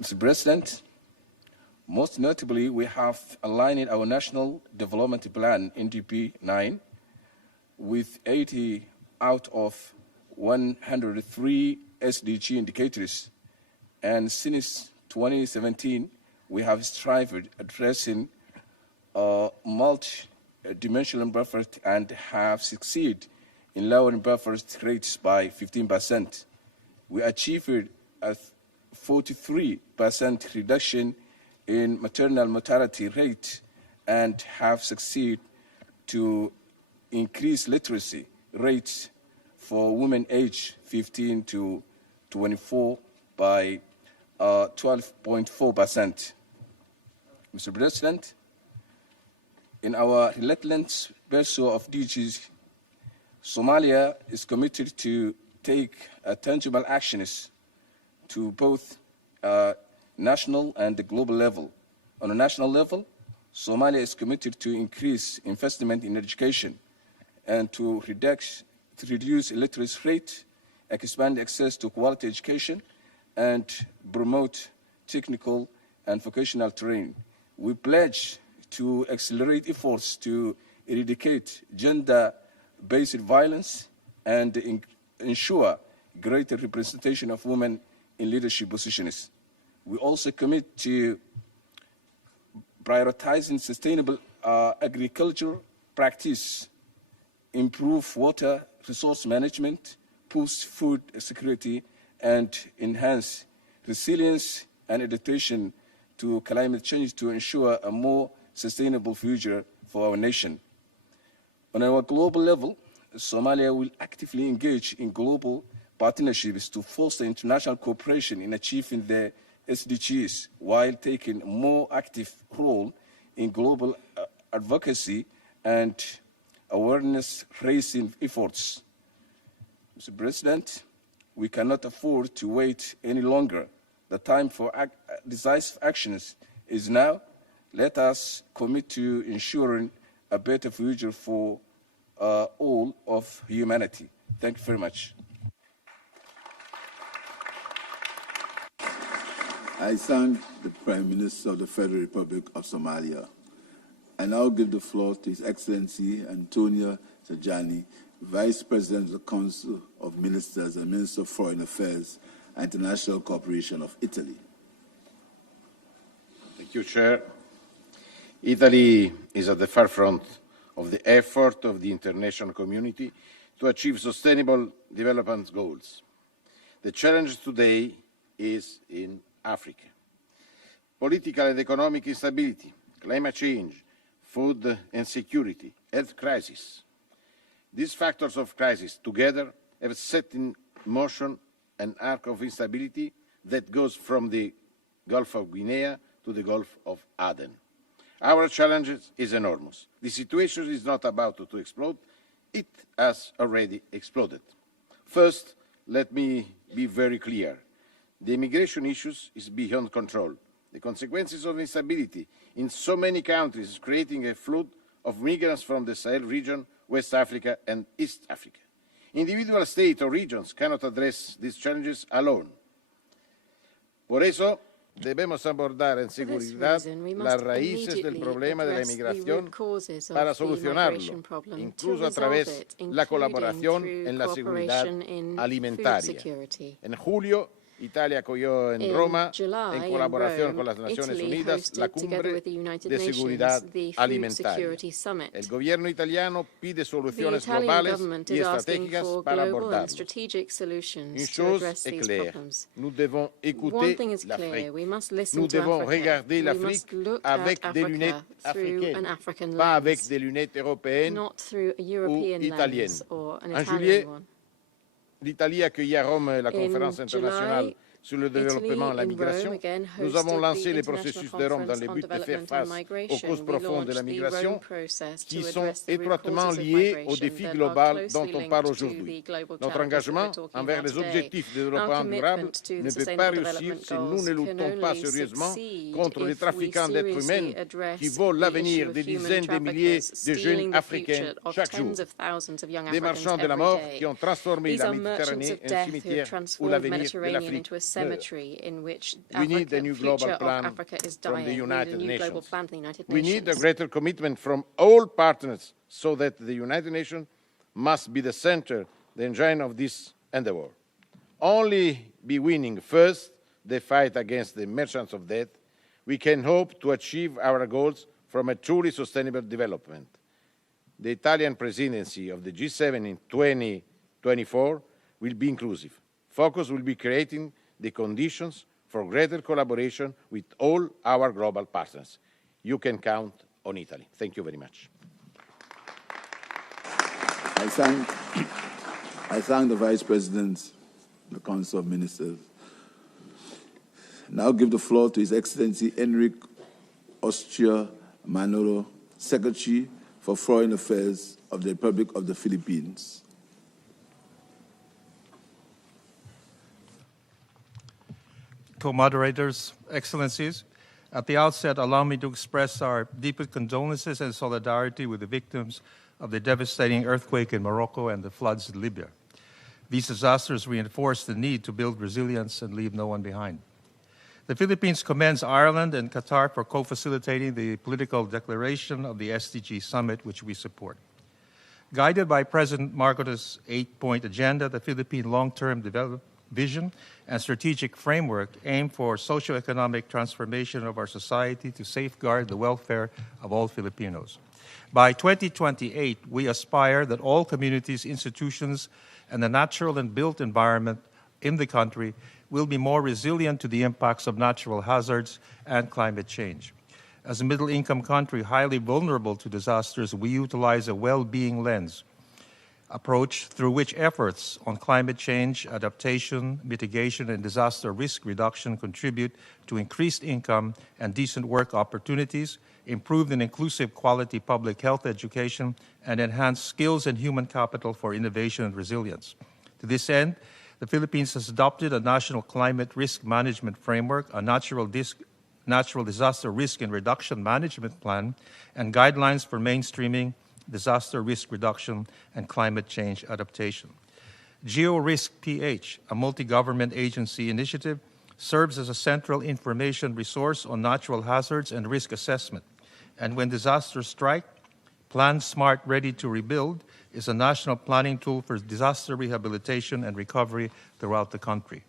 Mr. President, most notably, we have aligned our National Development Plan, NDP 9, with 80 out of 103 SDG indicators. And since 2017, we have strived addressing multi-dimensional buffer and have succeeded in lowering buffer rates by 15%. We achieved a 43% reduction in maternal mortality rate and have succeeded to increase literacy rates for women aged 15 to 24 by 12.4%. Mr. President, in our relentless pursuit of SDGs, Somalia is committed to take tangible actions to both national and the global level. On a national level, Somalia is committed to increase investment in education and to reduce illiteracy rate, expand access to quality education, and promote technical and vocational training. We pledge to accelerate efforts to eradicate gender-based violence and ensure greater representation of women in leadership positions. We also commit to prioritizing sustainable agriculture practice, improve water resource management, boost food security, and enhance resilience and adaptation to climate change to ensure a more sustainable future for our nation. On our global level, Somalia will actively engage in global partnerships to foster international cooperation in achieving the SDGs while taking a more active role in global advocacy and awareness-raising efforts. Mr. President, we cannot afford to wait any longer. The time for decisive actions is now. Let us commit to ensuring a better future for all of humanity. Thank you very much. I thank the Prime Minister of the Federal Republic of Somalia. I now give the floor to His Excellency Antonio Tajani, Vice President of the Council of Ministers and Minister of Foreign Affairs and International Cooperation of Italy. Thank you, Chair. Italy is at the forefront of the effort of the international community to achieve sustainable development goals. The challenge today is in Africa. Political and economic instability, climate change, food insecurity, health crisis. These factors of crisis together have set in motion an arc of instability that goes from the Gulf of Guinea to the Gulf of Aden. Our challenge is enormous. The situation is not about to explode. It has already exploded. First, let me be very clear. The immigration issue is beyond control. The consequences of instability in so many countries is creating a flood of migrants from the Sahel region, West Africa and East Africa. Individual states or regions cannot address these challenges alone. Por eso, debemos abordar en seguridad las raíces del problema de la inmigración para solucionarlo, incluso a través de la colaboración en la seguridad alimentaria. En julio, Italia acogió en Roma, en colaboración con las Naciones Unidas, la cumbre de seguridad alimentaria. El gobierno italiano pide soluciones globales y estratégicas para abordarlo. Une chose est claire, nous devons écouter l'Afrique. Nous devons regarder l'Afrique avec des lunettes africaines, pas avec des lunettes européennes ou italiennes. En juillet, l'Italie accueillit à Rome la conférence internationale sur le développement et la migration. Nous avons lancé le processus de Rome dans le but de faire face aux causes profondes de la migration qui sont étroitement liées au défi global dont on parle aujourd'hui. Notre engagement envers les objectifs de développement durable ne peut pas réussir si nous ne luttons pas sérieusement contre les trafiquants d'êtres humains qui volent l'avenir des dizaines de milliers de jeunes africains chaque jour. Des marchands de la mort qui ont transformé la Méditerranée en cimetière où l'avenir de l'Afrique cemetery in which we need a new global plan Africa is from dying. the United We need a new Nations. global plan from the United We Nations. need a greater commitment from all partners so that the United Nations must be the center, the engine of this endeavor. Only by winning first the fight against the merchants of death, we can hope to achieve our goals from a truly sustainable development. The Italian presidency of the G7 in 2024 will be inclusive. Focus will be creating the conditions for greater collaboration with all our global partners. You can count on Italy. Thank you very much. I thank the Vice President, the Council of Ministers. Now give the floor to His Excellency Enrique Austria Manolo, Secretary for Foreign Affairs of the Republic of the Philippines. Co-moderators, Excellencies, at the outset, allow me to express our deepest condolences and solidarity with the victims of the devastating earthquake in Morocco and the floods in Libya. These disasters reinforce the need to build resilience and leave no one behind. The Philippines commends Ireland and Qatar for co-facilitating the political declaration of the SDG summit, which we support. Guided by President Marcos' 8-point agenda, the Philippine long-term development vision and strategic framework aim for socioeconomic transformation of our society to safeguard the welfare of all Filipinos. By 2028, we aspire that all communities, institutions, and the natural and built environment in the country will be more resilient to the impacts of natural hazards and climate change. As a middle-income country highly vulnerable to disasters, we utilize a well-being lens approach through which efforts on climate change, adaptation, mitigation, and disaster risk reduction contribute to increased income and decent work opportunities, improved and inclusive quality public health education, and enhanced skills and human capital for innovation and resilience. To this end, the Philippines has adopted a national climate risk management framework, a natural disaster risk and reduction management plan, and guidelines for mainstreaming disaster risk reduction and climate change adaptation. GeoRisk PH, a multi-government agency initiative, serves as a central information resource on natural hazards and risk assessment. And when disasters strike, Plan Smart Ready to Rebuild is a national planning tool for disaster rehabilitation and recovery throughout the country.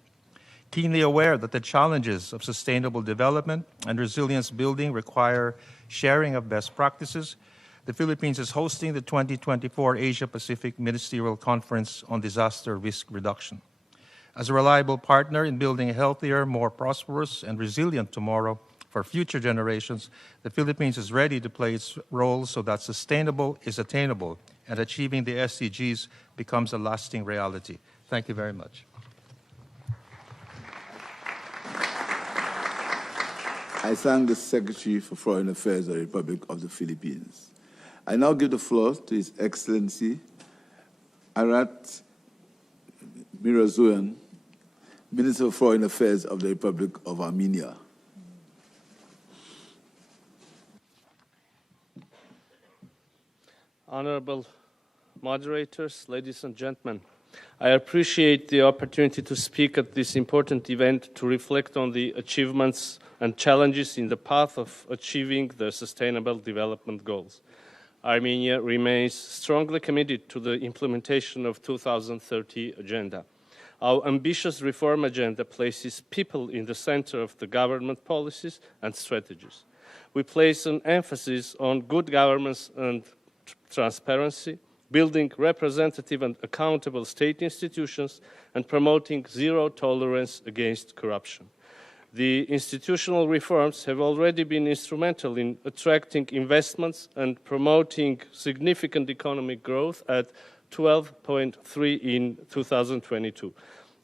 Keenly aware that the challenges of sustainable development and resilience building require sharing of best practices, the Philippines is hosting the 2024 Asia-Pacific Ministerial Conference on Disaster Risk Reduction. As a reliable partner in building a healthier, more prosperous, and resilient tomorrow for future generations, the Philippines is ready to play its role so that sustainable is attainable and achieving the SDGs becomes a lasting reality. Thank you very much. I thank the Secretary for Foreign Affairs of the Republic of the Philippines. I now give the floor to His Excellency Arat Mirazoyan, Minister of Foreign Affairs of the Republic of Armenia. Honorable moderators, ladies and gentlemen, I appreciate the opportunity to speak at this important event to reflect on the achievements and challenges in the path of achieving the Sustainable Development Goals. Armenia remains strongly committed to the implementation of 2030 agenda. Our ambitious reform agenda places people in the center of the government policies and strategies. We place an emphasis on good governance and transparency, building representative and accountable state institutions, and promoting zero tolerance against corruption. The institutional reforms have already been instrumental in attracting investments and promoting significant economic growth at 12.3% in 2022.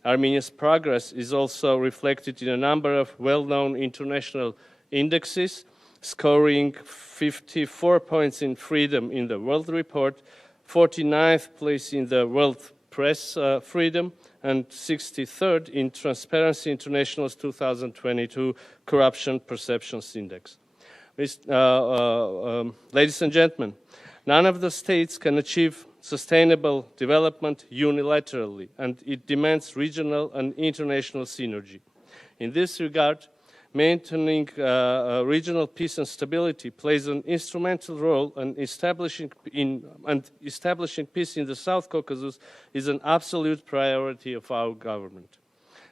Armenia's progress is also reflected in a number of well-known international indexes, scoring 54 points in freedom in the World Report, 49th place in the World Press Freedom, and 63rd in Transparency International's 2022 Corruption Perceptions Index. Ladies and gentlemen, none of the states can achieve sustainable development unilaterally, and it demands regional and international synergy. In this regard, maintaining regional peace and stability plays an instrumental role, and establishing peace in the South Caucasus is an absolute priority of our government.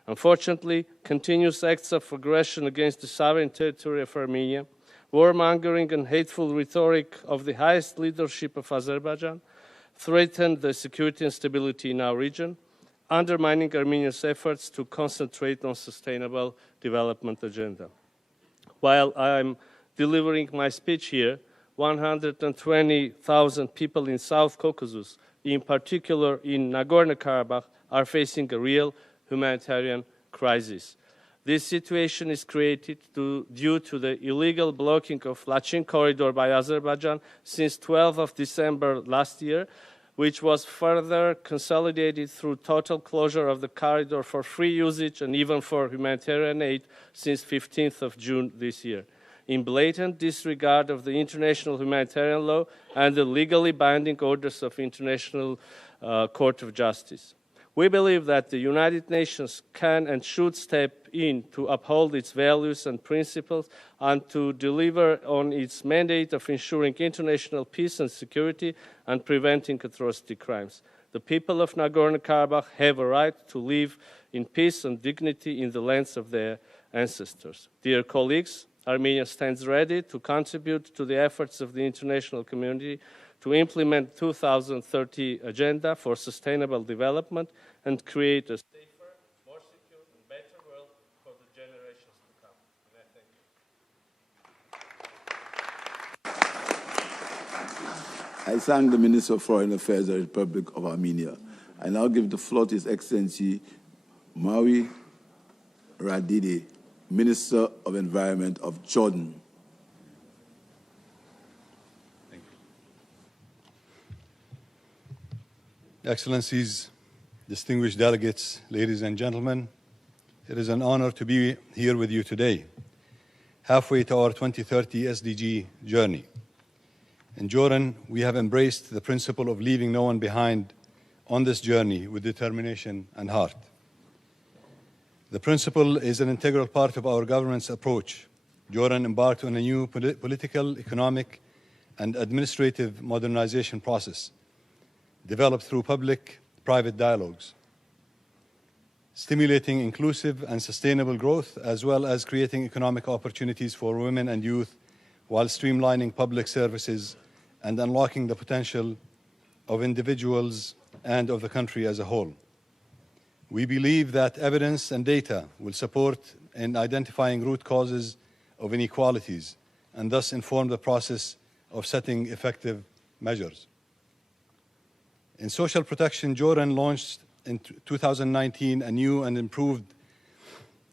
Unfortunately, continuous acts of aggression against the sovereign territory of Armenia, warmongering and hateful rhetoric of the highest leadership of Azerbaijan threaten the security and stability in our region, undermining Armenia's efforts to concentrate on sustainable development agenda. While I am delivering my speech here, 120,000 people in South Caucasus, in particular in Nagorno-Karabakh, are facing a real humanitarian crisis. This situation is created due to the illegal blocking of Lachin corridor by Azerbaijan since 12th of December last year, which was further consolidated through total closure of the corridor for free usage and even for humanitarian aid since 15th of June this year, in blatant disregard of the international humanitarian law and the legally binding orders of International Court of Justice. We believe that the United Nations can and should step in to uphold its values and principles and to deliver on its mandate of ensuring international peace and security and preventing atrocity crimes. The people of Nagorno-Karabakh have a right to live in peace and dignity in the lands of their ancestors. Dear colleagues, Armenia stands ready to contribute to the efforts of the international community to implement 2030 Agenda for Sustainable Development and create a safer, more secure, and better world for the generations to come. And I thank you. I thank the Minister of Foreign Affairs of the Republic of Armenia. I now give the floor to His Excellency Mawi Radidi, Minister of Environment of Jordan. Excellencies, distinguished delegates, ladies and gentlemen, it is an honor to be here with you today, halfway to our 2030 SDG journey. In Jordan, we have embraced the principle of leaving no one behind on this journey with determination and heart. The principle is an integral part of our government's approach. Jordan embarked on a new political, economic, and administrative modernization process developed through public-private dialogues, stimulating inclusive and sustainable growth, as well as creating economic opportunities for women and youth, while streamlining public services and unlocking the potential of individuals and of the country as a whole. We believe that evidence and data will support in identifying root causes of inequalities and thus inform the process of setting effective measures. In social protection, Jordan launched in 2019 a new and improved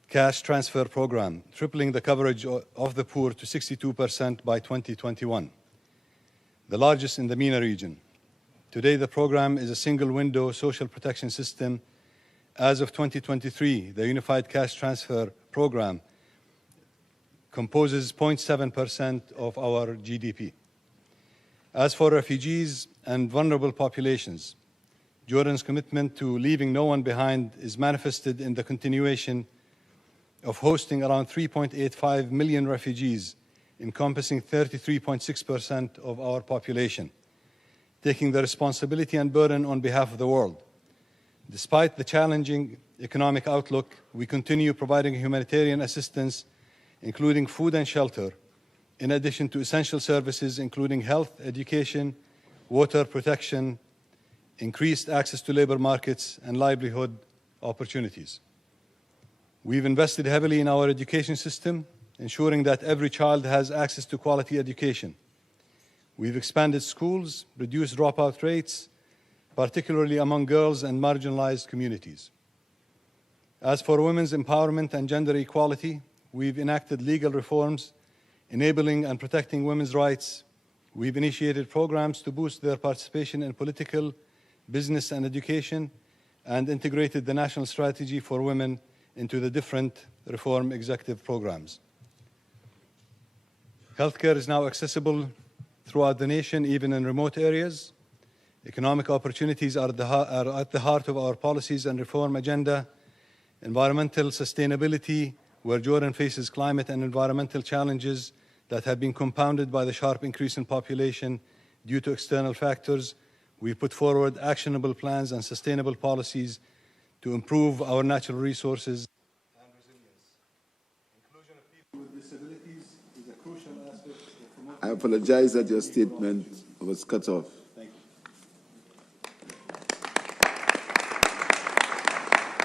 cash transfer program, tripling the coverage of the poor to 62% by 2021, the largest in the MENA region. Today, the program is a single-window social protection system. As of 2023, the Unified Cash Transfer Program composes 0.7% of our GDP. As for refugees and vulnerable populations, Jordan's commitment to leaving no one behind is manifested in the continuation of hosting around 3.85 million refugees, encompassing 33.6% of our population, taking the responsibility and burden on behalf of the world. Despite the challenging economic outlook, we continue providing humanitarian assistance, including food and shelter, in addition to essential services including health, education, water protection, increased access to labor markets, and livelihood opportunities. We've invested heavily in our education system, ensuring that every child has access to quality education. We've expanded schools, reduced dropout rates, particularly among girls and marginalized communities. As for women's empowerment and gender equality, we've enacted legal reforms enabling and protecting women's rights. We've initiated programs to boost their participation in political, business, and education, and integrated the national strategy for women into the different reform executive programs. Healthcare is now accessible throughout the nation, even in remote areas. Economic opportunities are at the heart of our policies and reform agenda. Environmental sustainability, where Jordan faces climate and environmental challenges that have been compounded by the sharp increase in population due to external factors. We put forward actionable plans and sustainable policies to improve our natural resources and resilience. Inclusion of people with disabilities is a crucial aspect of promoting... I apologize that your statement was cut off. Thank you.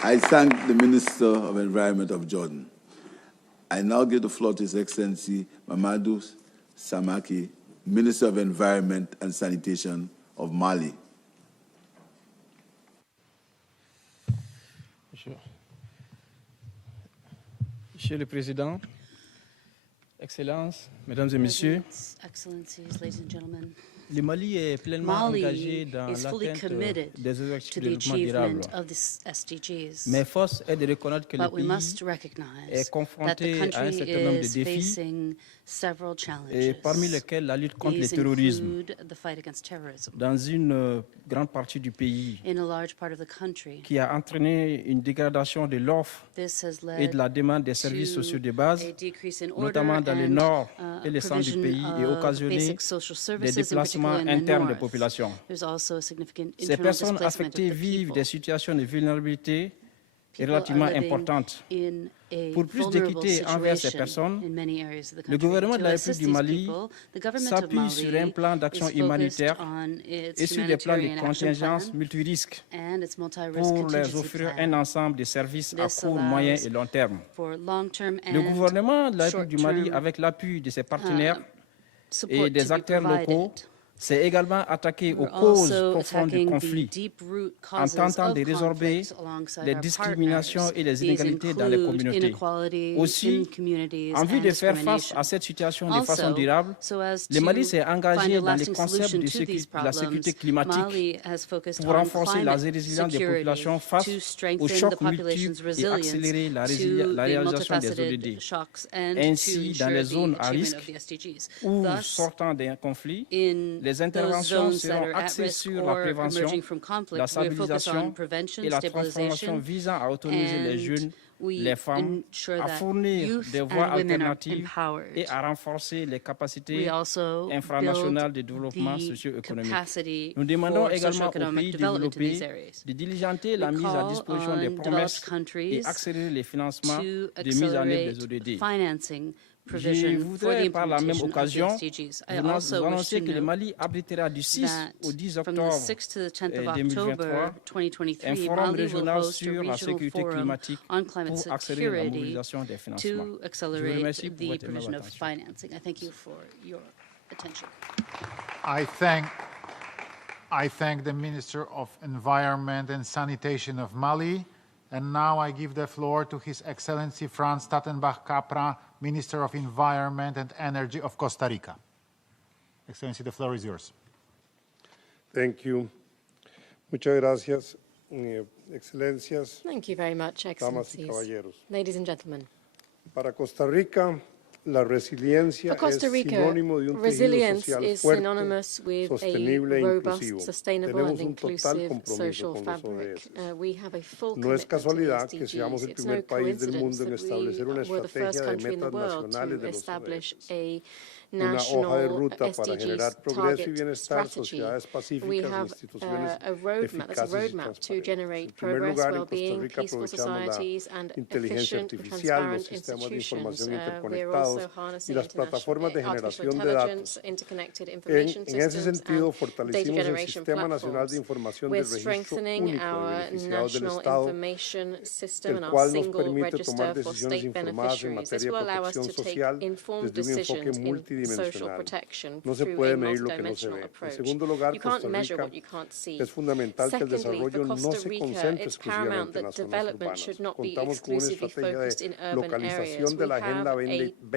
I thank the Minister of Environment of Jordan. I now give the floor to His Excellency Mamadou Samaki, Minister of Environment and Sanitation of Mali. Monsieur le Président, Excellences, Mesdames et Messieurs, Excellencies, ladies and gentlemen, le Mali est pleinement engagé Mali dans is fully l'atteinte committed des objectifs to de the développement durable. achievement of the SDGs. Mais force est de reconnaître que le But we must pays recognize est that the confronté à un country certain nombre de is défis, facing several et challenges. parmi lesquels la lutte contre le These terrorisme. include the fight against terrorism Dans une grande partie du pays, in a large part of the country. qui a entraîné une dégradation de l'offre This has et de led la demande des services sociaux de base, a decrease in order notamment dans le and nord et le centre du provision pays, et of occasionné basic social des services, in déplacements particular in the internes des north. populations. There's also a significant Ces internal personnes displacement affectées of the vivent people. des situations de vulnérabilité People relativement are living importantes. in a Pour plus vulnerable d'équité envers ces situation personnes, in many areas of the le country. gouvernement de To la assist République du these Mali people, the government of s'appuie sur un Mali plan d'action is focused humanitaire on its et sur des plans de humanitarian action contingence plan multirisques and its multi-risk pour leur contingency offrir plan un ensemble de services à This court, moyen allows et long terme. for long-term Le and gouvernement de la République du Mali, short-term avec l'appui de ses partenaires et support des to be acteurs locaux, provided. s'est également attaqué aux We're causes also profondes du attacking the conflit, deep root en causes tentant of de résorber conflict alongside les our discriminations partners. et les These inégalités dans les include communautés. inequality Aussi, in communities en vue and de faire face discrimination. à cette situation de façon Also, durable, so as le Mali to s'est find engagé a dans le lasting concept solution de to these la sécurité problems, climatique Mali has focused pour on renforcer la climate résilience des security populations face to aux strengthen the chocs population's multiples et resilience accélérer la to the réalisation des multifaceted ODD. shocks and Ainsi, to dans les ensure zones the à achievement of risque the SDGs. ou Thus, sortant d'un conflit, in les those interventions zones that seront are at axées risk sur la or prévention, emerging from la conflict, we focus on stabilisation prevention, et la transformation stabilization, visant à autoriser les jeunes, we les femmes, ensure à that fournir youth des voies and women are alternatives empowered. et à renforcer les capacités We also infranationales de build développement the socio-économique. capacity Nous demandons for également aux socio-economic pays development in these développés areas. de diligenter la We mise à call disposition des on promesses developed countries et accélérer les financements to de mise en œuvre des accelerate ODD. financing Je provision for the voudrais par la même implementation of the occasion SDGs. I vous also wish annoncer to que le note Mali abritera du 6 au 10 that from the octobre 6th to the 10th of 2023 October un 2023, forum Mali will régional host a sur la regional sécurité forum climatique on climate pour accélérer la security mobilisation des financements. to Je vous accelerate remercie pour the votre provision of attention. financing. I thank you for your attention. I thank the Minister of Environment and Sanitation of Mali. And now I give the floor to His Excellency Franz Tattenbach-Capra, Minister of Environment and Energy of Costa Rica. Excellency, the floor is yours. Thank you. Muchas gracias, Excelencias, Thank you very much, damas y Excellencies. caballeros. Ladies and gentlemen. Para Costa Rica, la resiliencia For Costa es Rica, sinónimo de un tejido resilience social is fuerte, synonymous with a sostenible e robust, inclusivo. sustainable and Tenemos un total inclusive compromiso social con los fabric. ODS. We have a full No es commitment to the casualidad que SDGs. seamos el It's no primer país del coincidence mundo en that establecer una we were the first estrategia de country in the metas world nacionales de to los establish ODS. a Una hoja de national ruta para generar SDGs progreso y target bienestar, strategy. sociedades We pacíficas, have instituciones a roadmap, that's a eficaces y roadmap to transparentes. generate En primer progress, lugar, en Costa well-being, Rica peaceful aprovechamos la societies and inteligencia efficient and artificial, los transparent sistemas de institutions. información We're interconectados also y harnessing las plataformas de artificial generación de datos. intelligence, interconnected En information ese systems sentido, and data fortalecimos el generation Sistema Nacional de platforms. Información We're del Registro strengthening Único de our Beneficiados del national Estado, information system el and our cual nos single permite tomar register for decisiones state informadas en beneficiaries. This materia de will allow us protección to take social informed desde un enfoque decisions in social multidimensional. protection No se through puede a medir lo que no se multidimensional ve. En approach. segundo lugar, You can't Costa measure Rica what you can't see. es fundamental que el Secondly, for desarrollo no Costa se Rica, concentre it's paramount exclusivamente en that las zonas development urbanas. should not be Contamos con una exclusively estrategia focused in de urban areas. localización de We la have Agenda a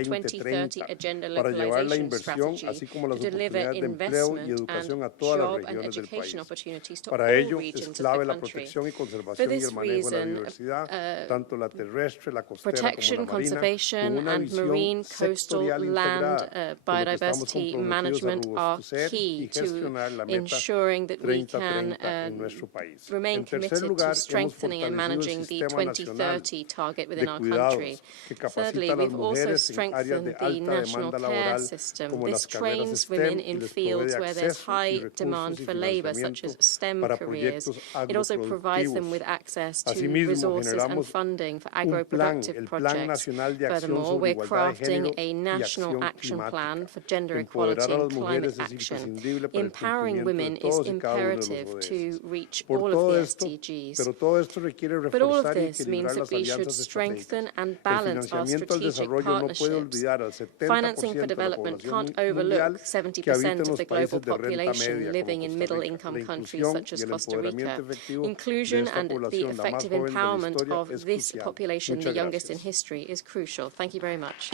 2030 Agenda para llevar la Localization inversión, Strategy así como las to deliver oportunidades de empleo y investment educación a and todas las job and regiones del education país. opportunities to Para all ello, es regions of clave the la country. protección y For conservación y el this manejo de la reason, diversidad, tanto la terrestre, la costera como protection, la marina, con conservation una and visión marine, coastal, sectorial land, integrada, por lo que estamos biodiversity comprometidos a management are robustecer key y to gestionar la meta ensuring that we can 30-30 en nuestro país. remain En tercer committed lugar, to hemos strengthening and fortalecido el managing the Sistema Nacional 2030 target de within our country. Cuidados, que Thirdly, capacita a las we've also mujeres en áreas strengthened de the alta national demanda care laboral, system. como This las carreras trains women STEM, y in les provee fields de where there's acceso high y demand recursos y for labor, such as financiamiento STEM para careers. proyectos It also provides them agroproductivos. with access to Asimismo, resources and generamos funding for un plan, agro-productive el Plan projects. Nacional de Acción Furthermore, sobre we're Igualdad de crafting Género a y national Acción action plan Climática. for gender Empoderar equality a and las climate mujeres es action. imprescindible para el Empowering cumplimiento de women is todos y cada uno de los imperative ODS. to reach Por all of todo the esto, SDGs. pero todo esto requiere But all of reforzar y this means equilibrar that las we should alianzas strengthen estratégicas. and El balance our financiamiento al strategic desarrollo no puede partnerships. olvidar al Financing for 70% de la development población can't overlook mundial que habita 70% en of los the global países de renta population media living como in Costa middle Rica. income La countries inclusión such y as el Costa empoderamiento Rica. efectivo de Inclusion esta and the población, la más effective joven de la empowerment historia, of es this crucial. population, the Muchas youngest in gracias. history, is crucial. Thank you very much.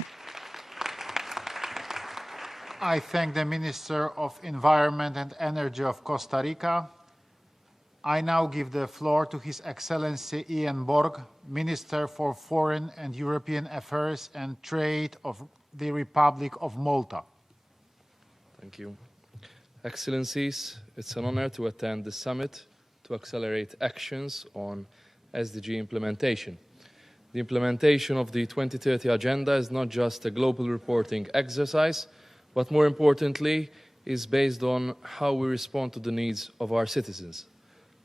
I thank the Minister of Environment and Energy of Costa Rica. I now give the floor to His Excellency Ian Borg, Minister for Foreign and European Affairs and Trade of the Republic of Malta. Thank you. Excellencies, it's an honor to attend the summit to accelerate actions on SDG implementation. The implementation of the 2030 Agenda is not just a global reporting exercise, but more importantly, is based on how we respond to the needs of our citizens.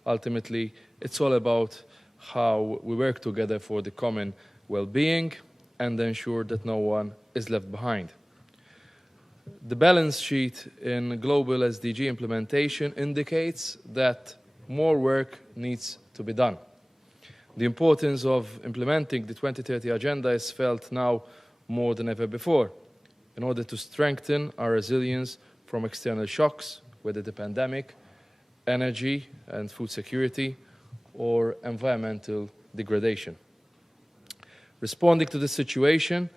Ultimately, it's all about how we work together for the common well-being and ensure that no one is left behind. The balance sheet in global SDG implementation indicates that more work needs to be done. The importance of implementing the 2030 Agenda is felt now more than ever before in order to strengthen our resilience from external shocks, whether the pandemic, energy and food security, or environmental degradation. Responding to this situation,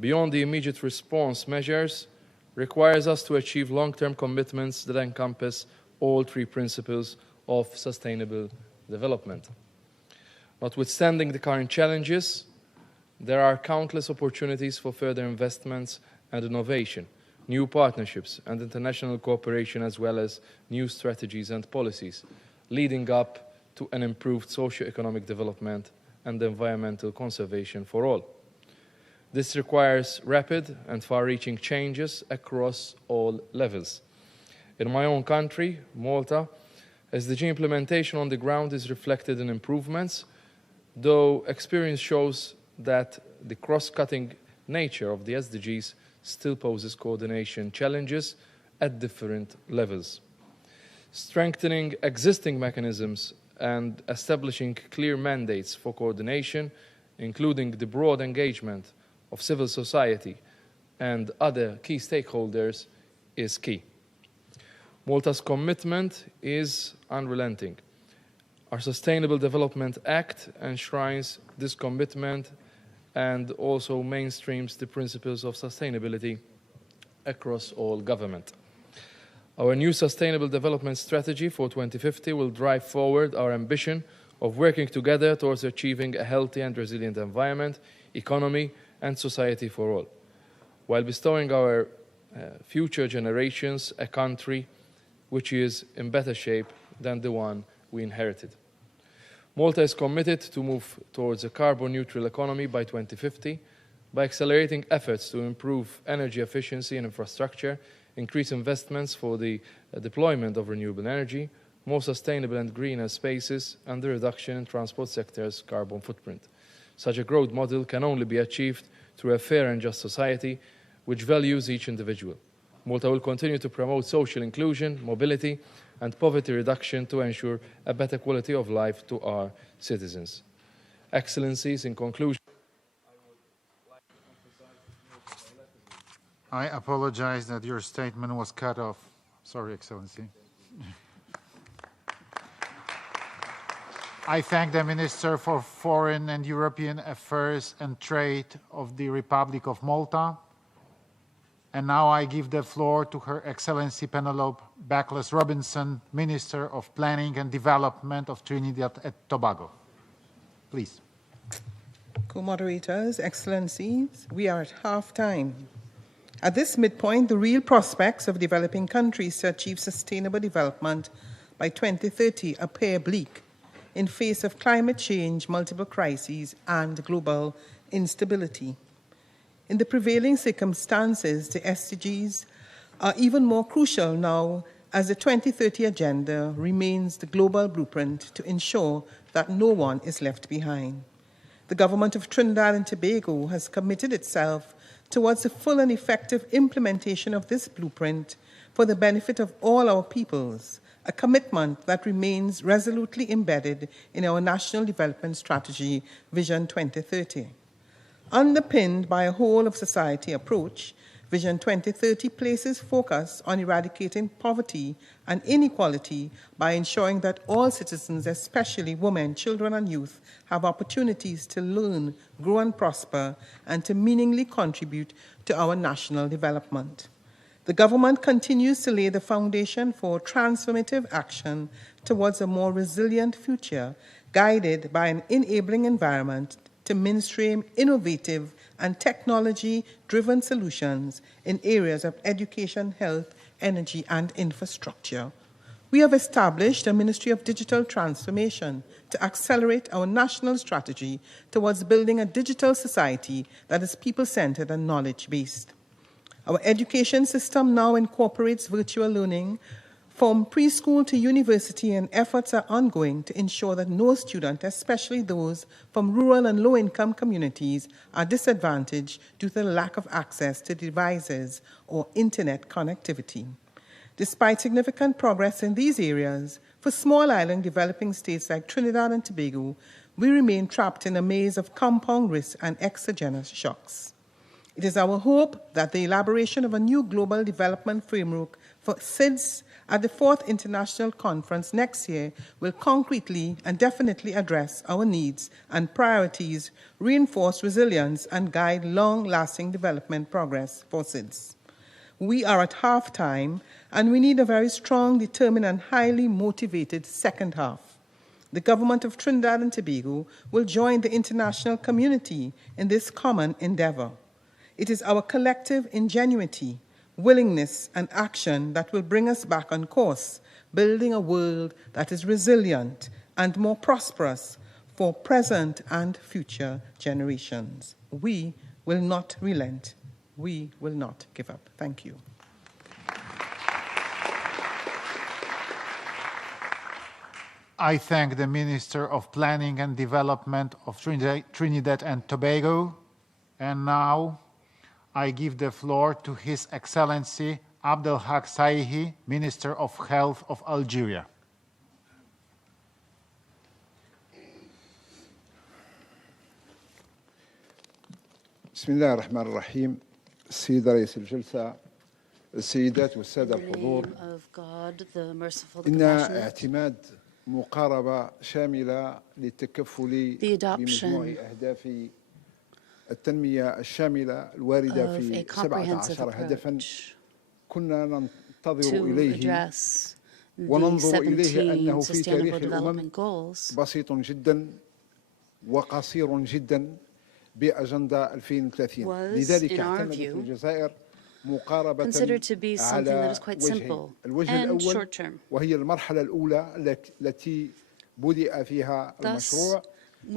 beyond the immediate response measures, requires us to achieve long-term commitments that encompass all three principles of sustainable development. Notwithstanding the current challenges, there are countless opportunities for further investments and innovation, new partnerships and international cooperation, as well as new strategies and policies, leading up to an improved socio-economic development and environmental conservation for all. This requires rapid and far-reaching changes across all levels. In my own country, Malta, SDG implementation on the ground is reflected in improvements, though experience shows that the cross-cutting nature of the SDGs still poses coordination challenges at different levels. Strengthening existing mechanisms and establishing clear mandates for coordination, including the broad engagement of civil society and other key stakeholders, is key. Malta's commitment is unrelenting. Our Sustainable Development Act enshrines this commitment and also mainstreams the principles of sustainability across all government. Our new Sustainable Development Strategy for 2050 will drive forward our ambition of working together towards achieving a healthy and resilient environment, economy, and society for all, while bestowing our future generations a country which is in better shape than the one we inherited. Malta is committed to move towards a carbon-neutral economy by 2050 by accelerating efforts to improve energy efficiency and infrastructure, increase investments for the deployment of renewable energy, more sustainable and greener spaces, and the reduction in transport sector's carbon footprint. Such a growth model can only be achieved through a fair and just society which values each individual. Malta will continue to promote social inclusion, mobility, and poverty reduction to ensure a better quality of life to our citizens. Excellencies, in conclusion, I apologize that your statement was cut off. Sorry, Excellency. I thank the Minister for Foreign and European Affairs and Trade of the Republic of Malta. And now I give the floor to Her Excellency Penelope Backless Robinson, Minister of Planning and Development of Trinidad and Tobago. Please. Co-moderators, Excellencies, we are at halftime. At this midpoint, the real prospects of developing countries to achieve sustainable development by 2030 appear bleak in face of climate change, multiple crises, and global instability. In the prevailing circumstances, the SDGs are even more crucial now as the 2030 Agenda remains the global blueprint to ensure that no one is left behind. The government of Trinidad and Tobago has committed itself towards the full and effective implementation of this blueprint for the benefit of all our peoples, a commitment that remains resolutely embedded in our National Development Strategy, Vision 2030. Underpinned by a whole-of-society approach, Vision 2030 places focus on eradicating poverty and inequality by ensuring that all citizens, especially women, children, and youth, have opportunities to learn, grow, and prosper, and to meaningfully contribute to our national development. The government continues to lay the foundation for transformative action towards a more resilient future, guided by an enabling environment to mainstream innovative and technology-driven solutions in areas of education, health, energy, and infrastructure. We have established a Ministry of Digital Transformation to accelerate our national strategy towards building a digital society that is people-centered and knowledge-based. Our education system now incorporates virtual learning from preschool to university, and efforts are ongoing to ensure that no student, especially those from rural and low-income communities, are disadvantaged due to the lack of access to devices or internet connectivity. Despite significant progress in these areas, for small island developing states like Trinidad and Tobago, we remain trapped in a maze of compound risks and exogenous shocks. It is our hope that the elaboration of a new global development framework for SDGs at the 4th International Conference next year will concretely and definitely address our needs and priorities, reinforce resilience, and guide long-lasting development progress for SDGs. We are at halftime, and we need a very strong, determined, and highly motivated second half. The government of Trinidad and Tobago will join the international community in this common endeavor. It is our collective ingenuity, willingness, and action that will bring us back on course, building a world that is resilient and more prosperous for present and future generations. We will not relent. We will not give up. Thank you. I thank the Minister of Planning and Development of Trinidad and Tobago. And now I give the floor to His Excellency Abdelhak Saihi, Minister of Health of Algeria. بسم الله الرحمن الرحيم. السيد رئيس الجلسة، السيدات والسادة الحضور، إن اعتماد مقاربة شاملة للتكفل بمجموع أهداف التنمية الشاملة الواردة في 17 هدفاً كنا ننتظر إليه وننظر إليه أنه في تاريخ الأمم بسيط جداً وقصير جداً بأجندة 2030. لذلك اعتمدت الجزائر مقاربة على وجهين. الوجه الأول وهي المرحلة الأولى التي بدأ فيها المشروع 2015-2022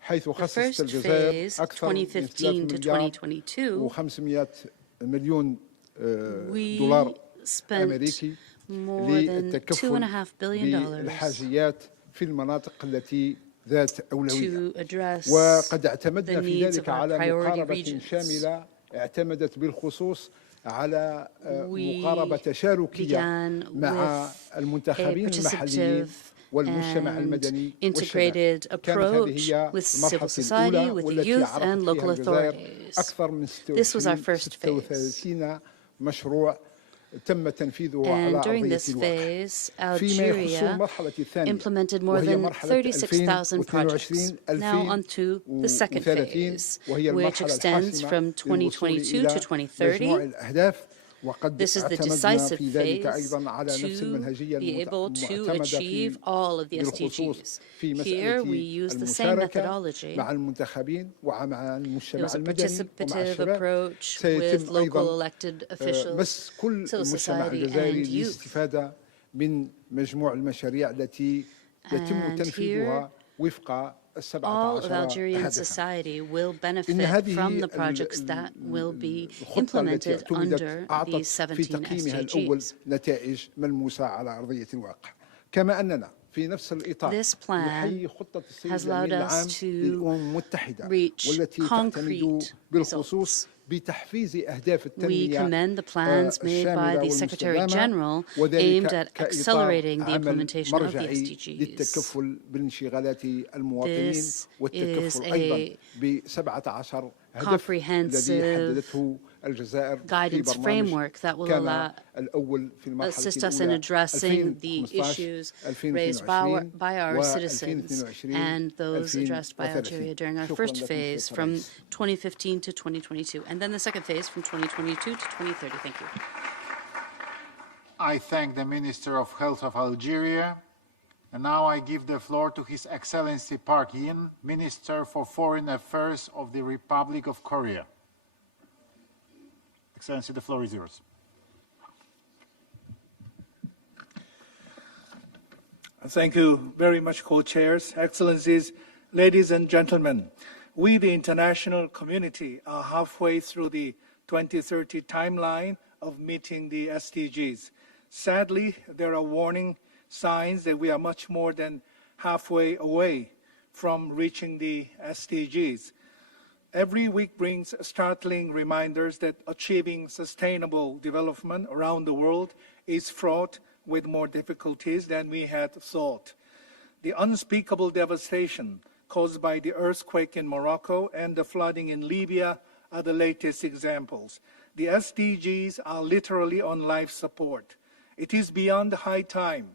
حيث خصصت الجزائر أكثر من 3,500 مليون دولار أمريكي للتكفل بالحاجيات في المناطق التي ذات أولوية. وقد اعتمدنا في ذلك على مقاربة شاملة اعتمدت بالخصوص على مقاربة تشاركية مع المنتخبين المحليين والمجتمع المدني والشباب. كانت هذه هي المرحلة الأولى والتي عرفت فيها الجزائر أكثر من 36 مشروع تم تنفيذه And على during أرضية this الواقع. phase, فيما يخص Algeria المرحلة الثانية implemented more وهي than مرحلة 36,000 projects. Now on to the second 2030 phase, وهي which المرحلة extends الحاسمة from للوصول 2022 to إلى مجموع 2030. الأهداف. وقد This is the اعتمدنا decisive في ذلك phase أيضا على نفس to المنهجية be able to المعتمدة achieve all of the بالخصوص SDGs. في Here we مسألة use the same المشاركة methodology. مع المنتخبين ومع There المجتمع was a المدني ومع participative الشباب. approach with سيتم local أيضا elected officials, مس كل civil المجتمع society الجزائري and youth. للاستفادة من مجموع المشاريع التي يتم And تنفيذها وفق all of Algerian هدفا. society will إن benefit هذه from the projects that will be الخطة التي implemented اعتمدت under أعطت these في 17 تقييمها الأول SDGs. نتائج ملموسة على أرضية الواقع. كما أننا في نفس الإطار This plan نحيي خطة السيد has allowed الأمين us العام to للأمم المتحدة reach والتي تعتمد concrete بالخصوص بتحفيز أهداف We التنمية commend the plans made by the Secretary General aimed at accelerating the implementation of the SDGs. للتكفل بالانشغالات المواطنين This والتكفل is أيضا ب17 هدف الذي comprehensive حددته الجزائر في guidance framework that will كان الأول في المرحلة assist us in الأولى addressing the 2015 issues 2022 raised by our citizens 2022 and those addressed by 2030. Algeria during our شكراً first لكم phase سيادة from الرئيس. 2015 to 2022, and then the second phase from 2022 to 2030. Thank you. I thank the Minister of Health of Algeria. And now I give the floor to His Excellency Park Yin, Minister for Foreign Affairs of the Republic of Korea. Excellency, the floor is yours. Thank you very much, co-chairs, excellencies, ladies and gentlemen. We, the international community, are halfway through the 2030 timeline of meeting the SDGs. Sadly, there are warning signs that we are much more than halfway away from reaching the SDGs. Every week brings startling reminders that achieving sustainable development around the world is fraught with more difficulties than we had thought. The unspeakable devastation caused by the earthquake in Morocco and the flooding in Libya are the latest examples. The SDGs are literally on life support. It is beyond high time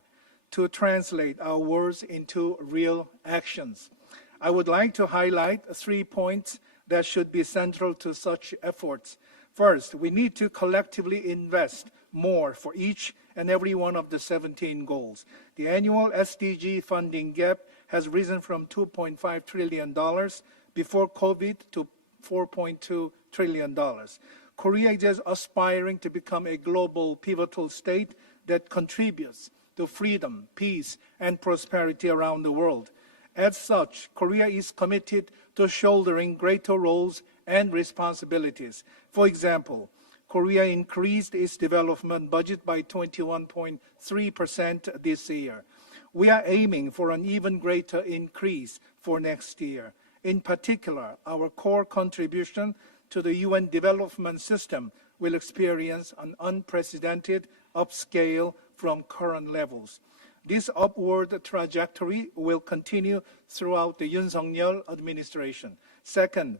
to translate our words into real actions. I would like to highlight 3 points that should be central to such efforts. First, we need to collectively invest more for each and every one of the 17 goals. The annual SDG funding gap has risen from $2.5 trillion before COVID to $4.2 trillion. Korea is aspiring to become a global pivotal state that contributes to freedom, peace, and prosperity around the world. As such, Korea is committed to shouldering greater roles and responsibilities. For example, Korea increased its development budget by 21.3% this year. We are aiming for an even greater increase for next year. In particular, our core contribution to the UN development system will experience an unprecedented upscale from current levels. This upward trajectory will continue throughout the Yoon Suk-yeol administration. Second,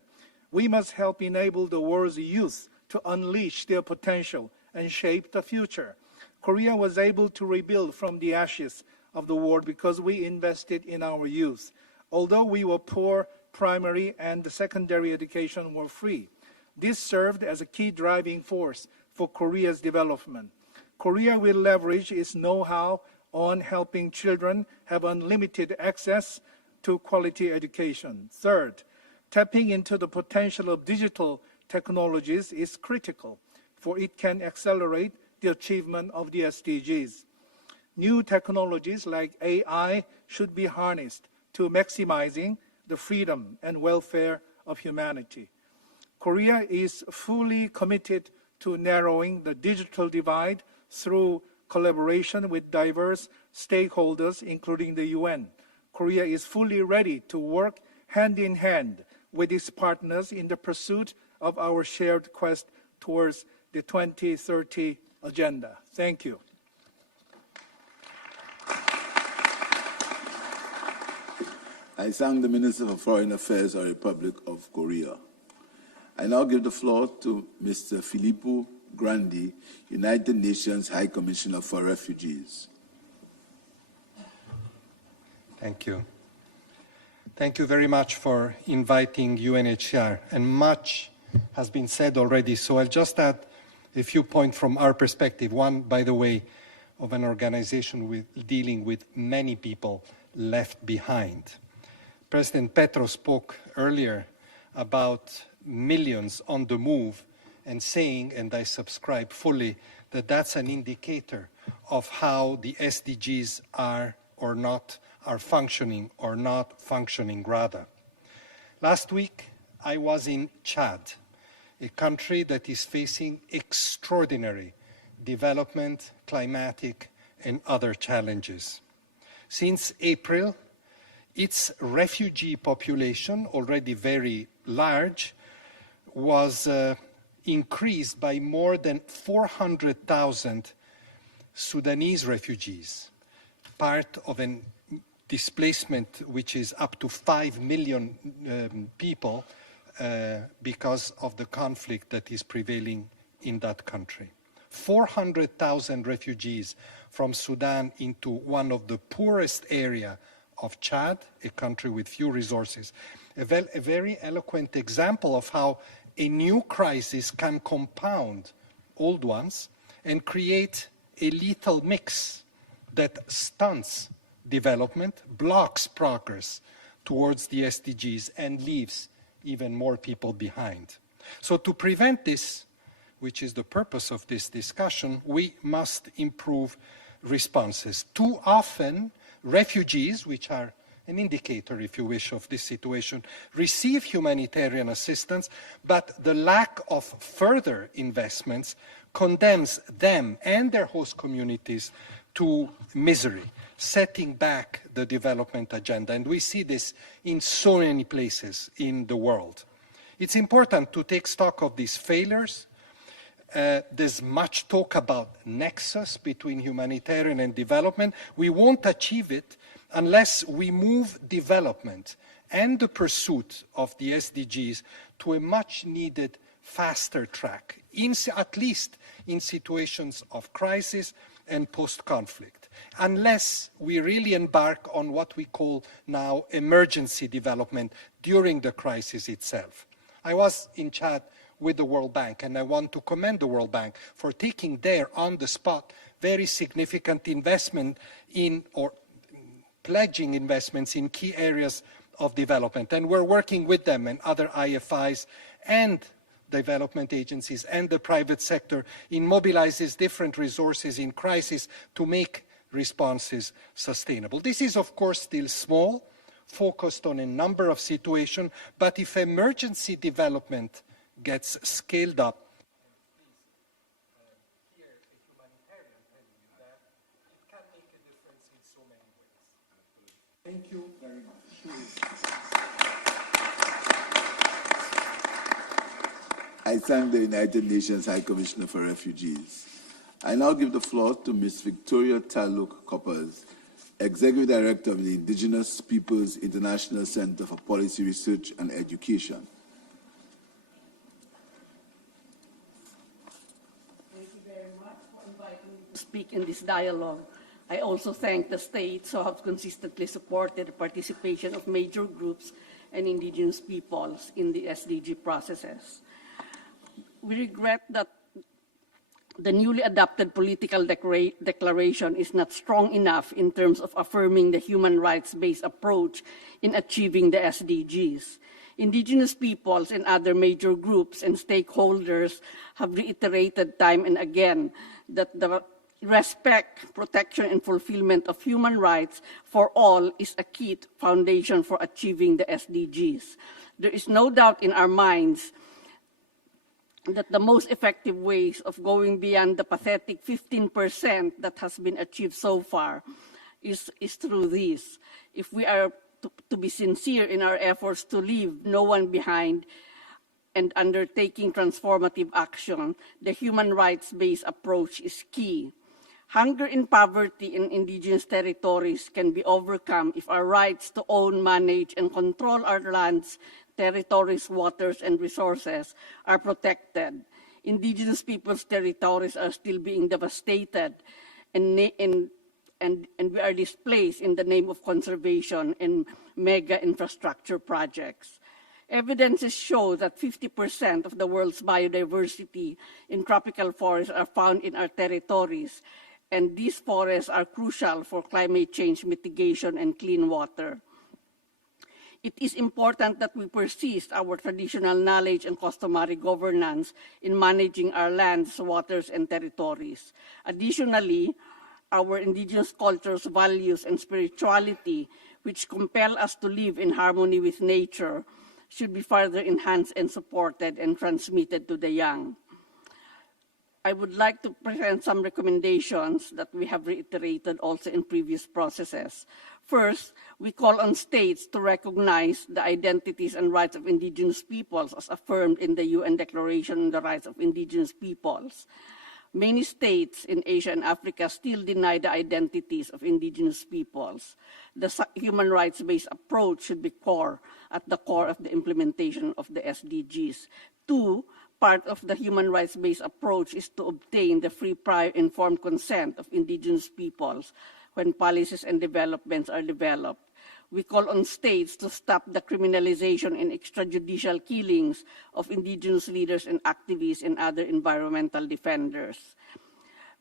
we must help enable the world's youth to unleash their potential and shape the future. Korea was able to rebuild from the ashes of the war because we invested in our youth. Although we were poor, primary and secondary education were free. This served as a key driving force for Korea's development. Korea will leverage its know-how on helping children have unlimited access to quality education. Third, tapping into the potential of digital technologies is critical, for it can accelerate the achievement of the SDGs. New technologies like AI should be harnessed to maximizing the freedom and welfare of humanity. Korea is fully committed to narrowing the digital divide through collaboration with diverse stakeholders, including the UN. Korea is fully ready to work hand in hand with its partners in the pursuit of our shared quest towards the 2030 agenda. Thank you. I thank the Minister for Foreign Affairs of the Republic of Korea. I now give the floor to Mr. Philippe Grandy, United Nations High Commissioner for Refugees. Thank you. Thank you very much for inviting UNHCR, and much has been said already, so I'll just add a few points from our perspective. One, by the way, of an organization dealing with many people left behind. President Petro spoke earlier about millions on the move and saying, and I subscribe fully, that that's an indicator of how the SDGs are or not, are functioning or not functioning rather. Last week, I was in Chad, a country that is facing extraordinary development, climatic, and other challenges. Since April, its refugee population, already very large, was increased by more than 400,000 Sudanese refugees, part of a displacement which is up to 5 million people because of the conflict that is prevailing in that country. 400,000 refugees from Sudan into one of the poorest areas of Chad, a country with few resources. A very eloquent example of how a new crisis can compound old ones and create a lethal mix that stunts development, blocks progress towards the SDGs, and leaves even more people behind. So to prevent this, which is the purpose of this discussion, we must improve responses. Too often, refugees, which are an indicator, if you wish, of this situation, receive humanitarian assistance, but the lack of further investments condemns them and their host communities to misery, setting back the development agenda. And we see this in so many places in the world. It's important to take stock of these failures. There's much talk about nexus between humanitarian and development. We won't achieve it unless we move development and the pursuit of the SDGs to a much needed faster track, at least in situations of crisis and post-conflict, unless we really embark on what we call now emergency development during the crisis itself. I was in Chad with the World Bank, and I want to commend the World Bank for taking there on the spot very significant investment in, or pledging investments in key areas of development. And we're working with them and other IFIs and development agencies and the private sector in mobilizing different resources in crisis to make responses sustainable. This is, of course, still small, focused on a number of situations, but if emergency development gets scaled up, thank you very much. I thank the United Nations High Commissioner for Refugees. I now give the floor to Ms. Victoria Taluk Koppers, Executive Director of the Indigenous Peoples International Center for Policy Research and Education. Thank you very much for inviting me to speak in this dialogue. I also thank the states who have consistently supported the participation of major groups and indigenous peoples in the SDG processes. We regret that the newly adopted political declaration is not strong enough in terms of affirming the human rights-based approach in achieving the SDGs. Indigenous peoples and other major groups and stakeholders have reiterated time and again that the respect, protection, and fulfillment of human rights for all is a key foundation for achieving the SDGs. There is no doubt in our minds that the most effective ways of going beyond the pathetic 15% that has been achieved so far is through this. If we are to be sincere in our efforts to leave no one behind and undertaking transformative action, the human rights-based approach is key. Hunger and poverty in indigenous territories can be overcome if our rights to own, manage, and control our lands, territories, waters, and resources are protected. Indigenous peoples' territories are still being devastated, and we are displaced in the name of conservation and mega infrastructure projects. Evidences show that 50% of the world's biodiversity in tropical forests are found in our territories, and these forests are crucial for climate change mitigation and clean water. It is important that we persist our traditional knowledge and customary governance in managing our lands, waters, and territories. Additionally, our indigenous cultures, values, and spirituality, which compel us to live in harmony with nature, should be further enhanced and supported and transmitted to the young. I would like to present some recommendations that we have reiterated also in previous processes. First, we call on states to recognize the identities and rights of indigenous peoples as affirmed in the UN Declaration on the Rights of Indigenous Peoples. Many states in Asia and Africa still deny the identities of indigenous peoples. The human rights-based approach should be at the core of the implementation of the SDGs. Two, part of the human rights-based approach is to obtain the free, prior, informed consent of indigenous peoples when policies and developments are developed. We call on states to stop the criminalization and extrajudicial killings of indigenous leaders and activists and other environmental defenders.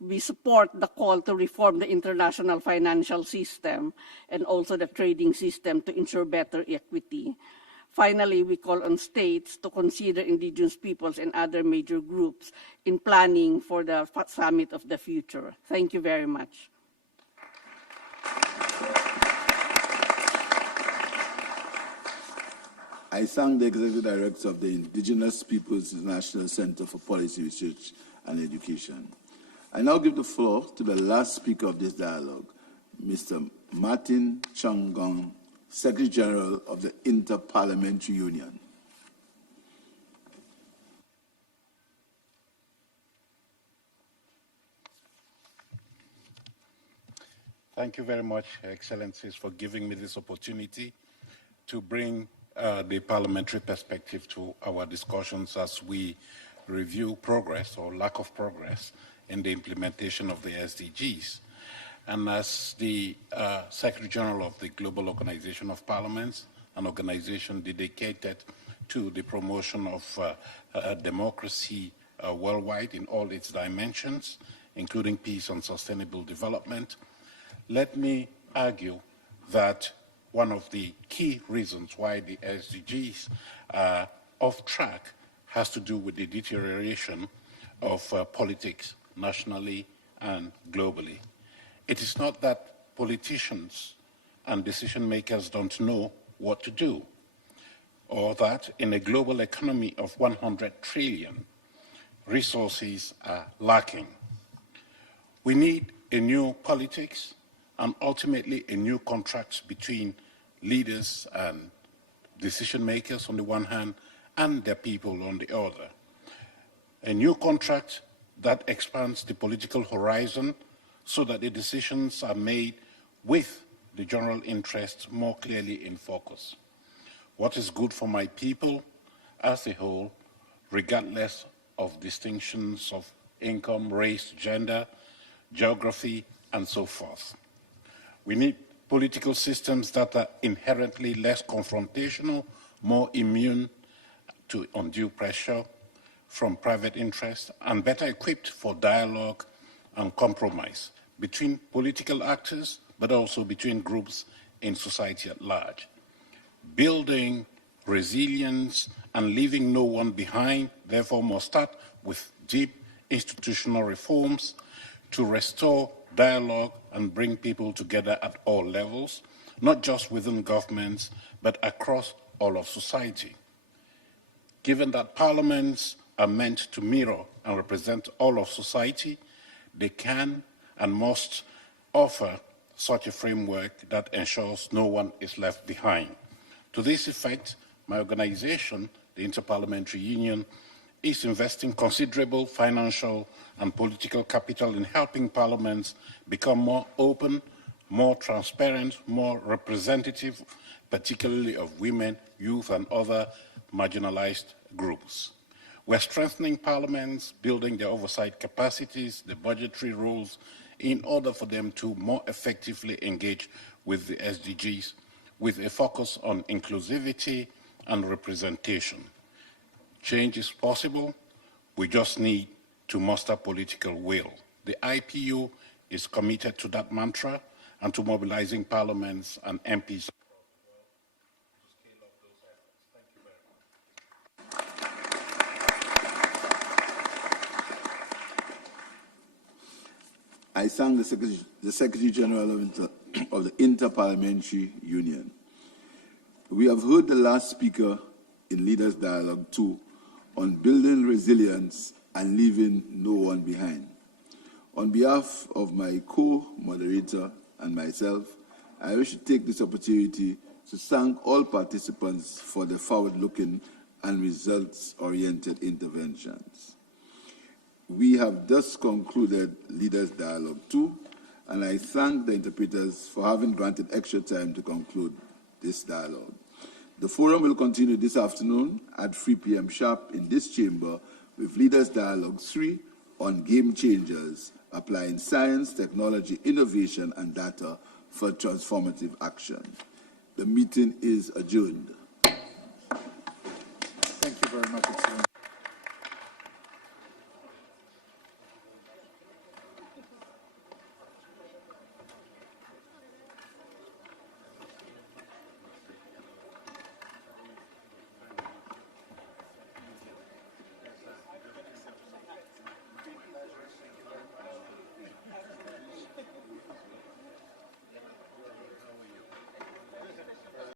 We support the call to reform the international financial system and also the trading system to ensure better equity. Finally, we call on states to consider indigenous peoples and other major groups in planning for the Summit of the Future. Thank you very much. I thank the Executive Director of the Indigenous Peoples International Center for Policy Research and Education. I now give the floor to the last speaker of this dialogue, Mr. Martin Chung Gong, Secretary General of the Inter-Parliamentary Union. Thank you very much, Excellencies, for giving me this opportunity to bring the parliamentary perspective to our discussions as we review progress or lack of progress in the implementation of the SDGs. And as the Secretary General of the Global Organization of Parliaments, an organization dedicated to the promotion of democracy worldwide in all its dimensions, including peace and sustainable development, let me argue that one of the key reasons why the SDGs are off track has to do with the deterioration of politics nationally and globally. It is not that politicians and decision makers don't know what to do, or that in a global economy of 100 trillion, resources are lacking. We need a new politics and ultimately a new contract between leaders and decision makers on the one hand and their people on the other. A new contract that expands the political horizon so that the decisions are made with the general interest more clearly in focus. What is good for my people as a whole, regardless of distinctions of income, race, gender, geography, and so forth. We need political systems that are inherently less confrontational, more immune to undue pressure from private interests, and better equipped for dialogue and compromise between political actors, but also between groups in society at large. Building resilience and leaving no one behind, therefore, must start with deep institutional reforms to restore dialogue and bring people together at all levels, not just within governments, but across all of society. Given that parliaments are meant to mirror and represent all of society, they can and must offer such a framework that ensures no one is left behind. To this effect, my organization, the Inter-Parliamentary Union, is investing considerable financial and political capital in helping parliaments become more open, more transparent, more representative, particularly of women, youth, and other marginalized groups. We're strengthening parliaments, building their oversight capacities, the budgetary roles, in order for them to more effectively engage with the SDGs, with a focus on inclusivity and representation. Change is possible. We just need to muster political will. The IPU is committed to that mantra and to mobilizing parliaments and MPs. I thank the Secretary General of the Inter-Parliamentary Union. We have heard the last speaker in Leaders Dialogue 2 on building resilience and leaving no one behind. On behalf of my co-moderator and myself, I wish to take this opportunity to thank all participants for their forward-looking and results-oriented interventions. We have thus concluded Leaders Dialogue 2, and I thank the interpreters for having granted extra time to conclude this dialogue. The forum will continue this afternoon at 3 p.m. sharp in this chamber with Leaders Dialogue 3 on game changers, applying science, technology, innovation, and data for transformative action. The meeting is adjourned. Thank you very much, Excellency.